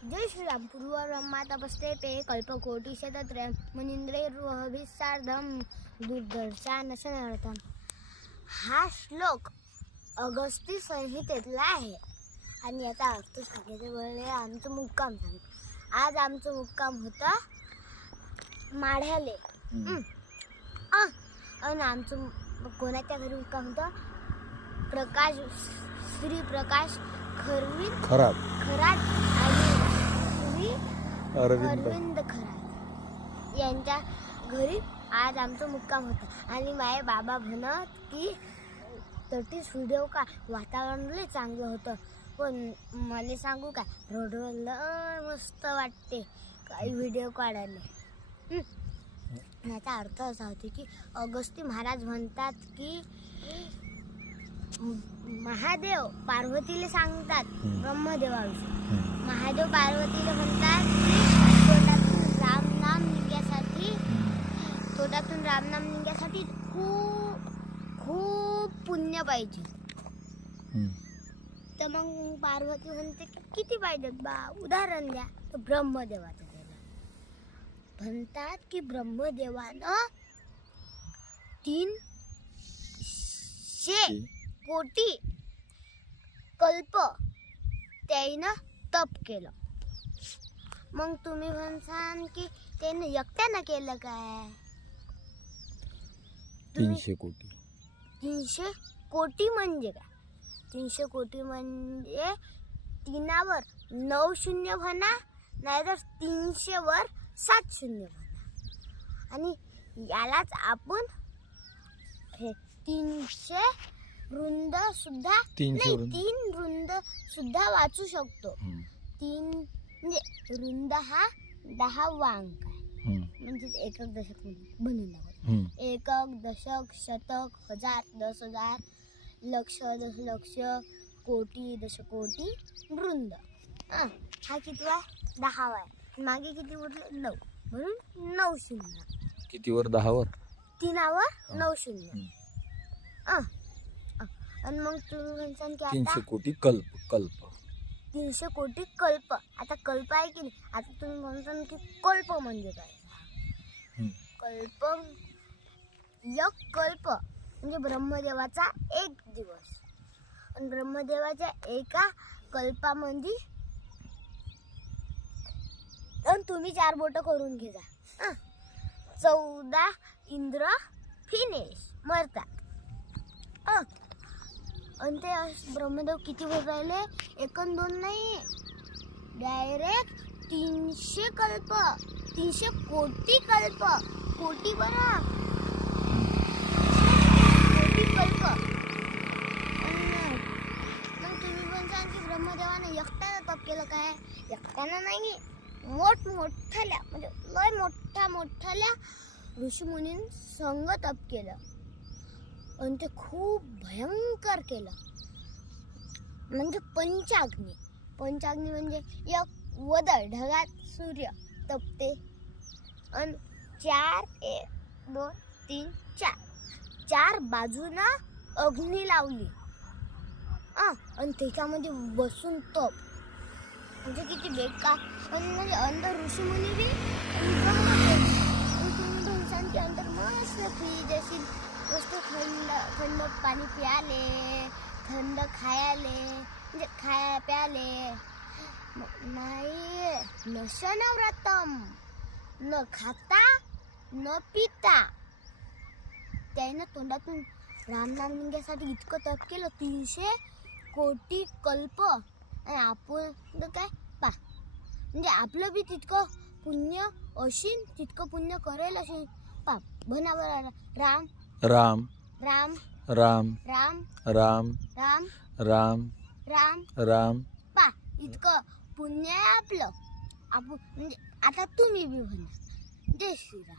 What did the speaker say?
जय श्रीराम. पूर्व ब्रह्मातपस्ते ते कल्पकोटी शतत्रयं मुनींद्रैर्वहभिस्सार्धं दुर्दर्शनशनार्थम. हा श्लोक अगस्ती संहितेतला आहे. आणि आता अर्थ सांगायचं वेळ आमचं मुक्काम सांग. आज आमचं मुक्काम होतं माढ्याले. आणि आमचं कोणाच्या घरी मुक्काम होतं? प्रकाश, श्री प्रकाश खरात आणि श्री अरविंद खरात यांच्या घरी आज आमचं मुक्काम होतं. आणि माझे बाबा म्हणत की तटीच व्हिडिओ का वातावरण लय चांगलं होतं. पण मला सांगू का, रोडवर लय मस्त वाटते काही व्हिडिओ काढायला. याचा अर्थ असा होतो की अगस्ती महाराज म्हणतात की महादेव पार्वतीला सांगतात ब्रह्मदेवाविषयी. महादेव पार्वतीला म्हणतात की तोंडातून रामनाम निघण्यासाठी खूप पुण्य पाहिजे. तर मग पार्वती म्हणते की किती पाहिजेत बा, उदाहरण द्या. तर ब्रह्मदेवाचं म्हणतात की ब्रह्मदेवानं 300 कोटी कल्प त्यानं तप केलं. मग तुम्ही म्हणसान की त्यानं एकट्यानं केलं काय? 300 कोटी. 300 कोटी म्हणजे काय? 300 कोटी म्हणजे 3वर 9 शून्य म्हणा, नाहीतर 300 वर 7 शून्य म्हणा. आणि यालाच आपण हे 300 रुंद सुद्धा 3 रुंद सुद्धा वाचू शकतो. 3 म्हणजे रुंद हा 10वा अंक आहे. म्हणजे एकक दशक बनून दाखवतो. एकक, दशक, शतक, हजार, 10,000, लक्ष, दशलक्ष, कोटी, दशकोटी, रुंद. हा कितवा? 10वा आहे. मागे किती उरले? 9. म्हणून 9 शून्य. कितीवर? 10वर 3वर 9 शून्य. आणि मग तुम्ही म्हणसान की 300 कोटी कल्प 300 कोटी कल्प. आता कल्प आहे की नाही? आता तुम्ही म्हणसान की कल्प म्हणजे काय? कल्प, एक कल्प म्हणजे ब्रह्मदेवाचा 1 दिवस. आणि ब्रह्मदेवाच्या एका कल्पामध्ये तुम्ही 4 बोटं करून घ्या. 14 इंद्र फिनिश मरतात. आणि ते ब्रह्मदेव किती होत राहिले? 1 आणि 2 नाही, डायरेक्ट 300 कल्प, 300 कोटी कल्प. कोटी बरा, कोटी कल्प. मग तुम्ही पण सांग की ब्रह्मदेवाने एकट्यानं तप केलं काय? एकट्यानं नाही, मोठमोठ्याल्या म्हणजे लय मोठ्याल्या ऋषीमुनीं संग तप केलं. आणि ते खूप भयंकर केलं. म्हणजे पंचाग्नी म्हणजे एक वदळ ढगात सूर्य तपते. आणि 4 1 2 3 4 बाजूनं अग्नी लावली. आणि त्याच्यामध्ये बसून तप म्हणजे किती बेकार. आणि म्हणजे अंदर ऋषीमुनी बी तुम्ही अंदर मस्त फ्रीज अशी मस्त थंड पाणी प्याले, थंड खायले म्हणजे प्याले. नाही नशनव्रतम, न खाता न पिता. त्यानं तोंडातून रामनाम निघण्यासाठी इतकं तप केलं, 300 कोटी कल्प. आणि आपण काय म्हणजे आपलं बी तितकं पुण्य असेल, तितकं पुण्य करेल असेल. बनावर राम राम राम राम राम राम राम राम राम राम इतकं पुण्य आहे आपलं. आपण म्हणजे आता तुम्ही बी म्हणा जय श्रीराम.